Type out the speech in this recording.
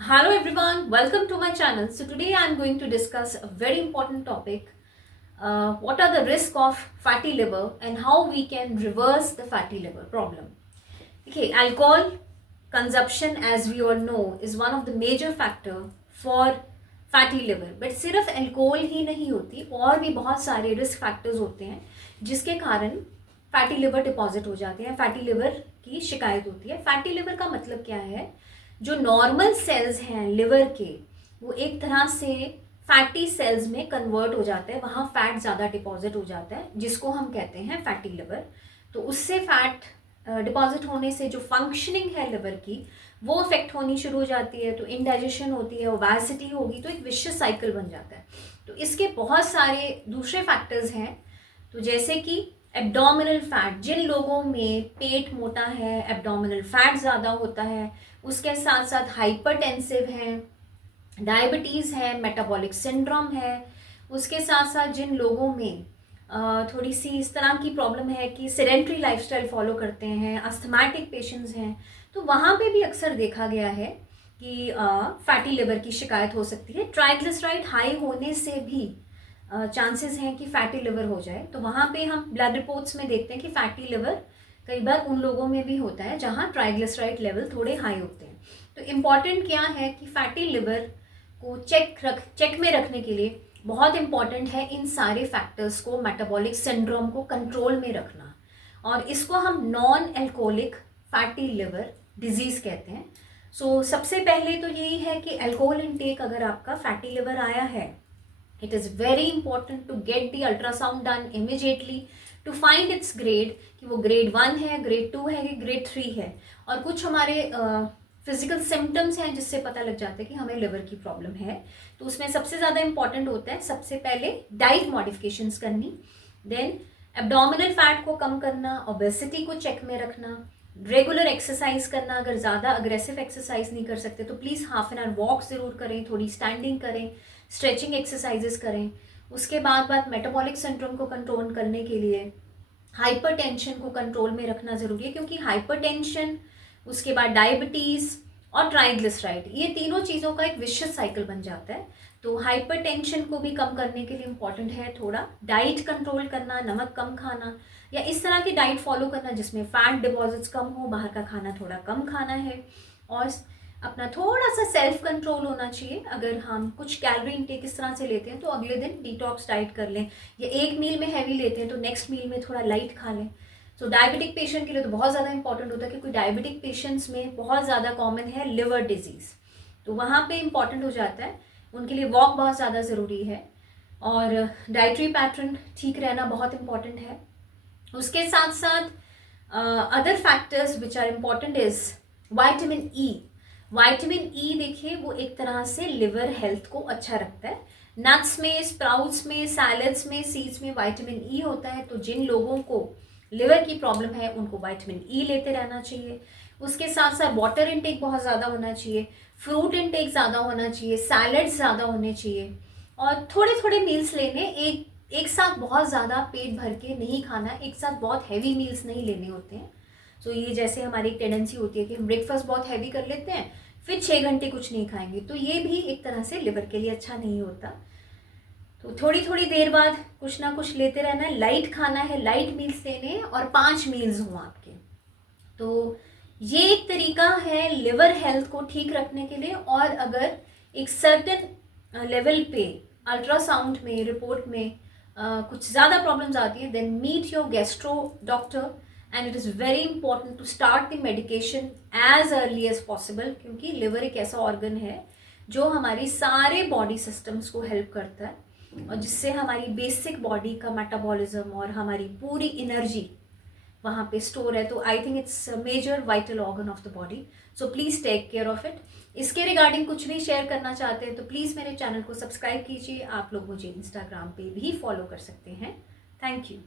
Hello everyone, welcome to my channel. So today I am going to discuss a very important topic. What are the risks of fatty liver and how we can reverse the fatty liver problem. Okay, alcohol consumption, as we all know, is one of the major factor for fatty liver. But सिर्फ alcohol ही नहीं होती, और भी बहुत सारे risk factors होते हैं जिसके कारण फैटी लिवर डिपॉजिट हो जाते हैं, फैटी लिवर की शिकायत होती है. फैटी लिवर का मतलब क्या है? जो नॉर्मल सेल्स हैं लिवर के, वो एक तरह से फैटी सेल्स में कन्वर्ट हो जाते हैं, वहाँ फैट ज़्यादा डिपॉजिट हो जाता है, जिसको हम कहते हैं फैटी लिवर. तो उससे फैट डिपॉजिट होने से जो फंक्शनिंग है लिवर की, वो अफेक्ट होनी शुरू हो जाती है. तो इंडाइजेशन होती है, ओबेसिटी होगी, तो एक विशियस साइकिल बन जाता है. तो इसके बहुत सारे दूसरे फैक्टर्स हैं. तो जैसे कि एब्डोमिनल फैट, जिन लोगों में पेट मोटा है, एब्डोमिनल फैट ज़्यादा होता है, उसके साथ साथ हाइपरटेंसिव हैं, डायबिटीज़ है, मेटाबॉलिक सिंड्रोम है, उसके साथ साथ जिन लोगों में थोड़ी सी इस तरह की प्रॉब्लम है कि सेडेंट्री लाइफस्टाइल फॉलो करते हैं, अस्थमैटिक पेशेंट्स हैं, तो वहाँ पे भी अक्सर देखा गया है कि फैटी लिवर की शिकायत हो सकती है. ट्राइग्लिसराइड हाई होने से भी चांसेस हैं कि फैटी लिवर हो जाए. तो वहाँ पे हम ब्लड रिपोर्ट्स में देखते हैं कि फैटी लिवर कई बार उन लोगों में भी होता है जहाँ ट्राइग्लिसराइड लेवल थोड़े हाई होते हैं. तो इम्पॉर्टेंट क्या है कि फैटी लिवर को चेक में रखने के लिए बहुत इम्पॉर्टेंट है इन सारे फैक्टर्स को, मेटाबॉलिक सिंड्रोम को कंट्रोल में रखना, और इसको हम non alcoholic fatty liver disease कहते हैं. सो सबसे पहले तो यही है कि अल्कोहल इनटेक अगर आपका फैटी लिवर आया है, it is very important to get the ultrasound done immediately to find its grade, कि वो ग्रेड 1 है, ग्रेड 2 है, कि ग्रेड 3 है. और कुछ हमारे फिजिकल सिम्टम्स हैं जिससे पता लग जाता है कि हमें लिवर की प्रॉब्लम है. तो उसमें सबसे ज़्यादा इंपॉर्टेंट होता है सबसे पहले डाइट मॉडिफिकेशंस करनी, देन एब्डोमिनल फैट को कम करना, ओबेसिटी को चेक में रखना, रेगुलर एक्सरसाइज करना. अगर ज़्यादा अग्रेसिव एक्सरसाइज नहीं कर सकते तो please half an hour walk ज़रूर करें, थोड़ी स्टैंडिंग करें, स्ट्रेचिंग एक्सरसाइजेस करें. उसके बाद मेटाबॉलिक सिंड्रोम को कंट्रोल करने के लिए हाइपरटेंशन को कंट्रोल में रखना ज़रूरी है, क्योंकि हाइपरटेंशन, उसके बाद डायबिटीज़ और ट्राइग्लिसराइड, ये तीनों चीज़ों का एक विशियस साइकिल बन जाता है. तो हाइपरटेंशन को भी कम करने के लिए इम्पॉर्टेंट है थोड़ा डाइट कंट्रोल करना, नमक कम खाना, या इस तरह की डाइट फॉलो करना जिसमें फैट डिपॉजिट्स कम हो, बाहर का खाना थोड़ा कम खाना है, और अपना थोड़ा सा सेल्फ कंट्रोल होना चाहिए. अगर हम कुछ कैलोरी इनटेक इस तरह से लेते हैं तो अगले दिन डिटॉक्स डाइट कर लें, या एक मील में हैवी लेते हैं तो नेक्स्ट मील में थोड़ा लाइट खा लें. सो डायबिटिक पेशेंट के लिए तो बहुत ज़्यादा इंपॉर्टेंट होता है, क्योंकि डायबिटिक पेशेंट्स में बहुत ज़्यादा कॉमन है लिवर डिजीज़. तो वहाँ पे इंपॉर्टेंट हो जाता है, उनके लिए वॉक बहुत ज़्यादा ज़रूरी है, और डाइटरी पैटर्न ठीक रहना बहुत इंपॉर्टेंट है. उसके साथ साथ other factors which are important is vitamin E. Vitamin E देखिए, वो एक तरह से लिवर हेल्थ को अच्छा रखता है. नट्स में, स्प्राउट्स में, सैलड्स में, सीड्स में वाइटामिन ई होता है. तो जिन लोगों को लिवर की प्रॉब्लम है उनको वाइटामिन ई लेते रहना चाहिए. उसके साथ साथ वाटर इनटेक बहुत ज़्यादा होना चाहिए, फ्रूट इनटेक ज़्यादा होना चाहिए, सैलड्स ज़्यादा होने चाहिए, और थोड़े थोड़े मील्स लेने. एक साथ बहुत ज़्यादा पेट भर के नहीं खाना, एक साथ बहुत हैवी मील्स नहीं लेने होते हैं. सो ये जैसे हमारी एक टेंडेंसी होती है कि हम ब्रेकफास्ट बहुत हैवी कर लेते हैं, फिर 6 घंटे कुछ नहीं खाएंगे, तो ये भी एक तरह से लिवर के लिए अच्छा नहीं होता. तो थोड़ी थोड़ी देर बाद कुछ ना कुछ लेते रहना है, लाइट खाना है, लाइट मील्स लेने, और 5 मील्स हों आपके. तो ये एक तरीका है लिवर हेल्थ को ठीक रखने के लिए. और अगर एक सर्टेन लेवल पे अल्ट्रासाउंड में, रिपोर्ट में कुछ ज़्यादा प्रॉब्लम्स आती है, then meet your gastro doctor, and it is very important to start the medication as early as possible, क्योंकि लिवर एक ऐसा ऑर्गन है जो हमारी सारे बॉडी सिस्टम्स को हेल्प करता है, और जिससे हमारी बेसिक बॉडी का मेटाबॉलिज्म और हमारी पूरी एनर्जी वहाँ पे स्टोर है. तो I think it's major vital organ of the body. So please take care of it. इसके रिगार्डिंग कुछ भी शेयर करना चाहते हैं तो प्लीज़ मेरे चैनल को सब्सक्राइब कीजिए. आप लोग मुझे इंस्टाग्राम पे भी फॉलो कर सकते हैं. Thank you.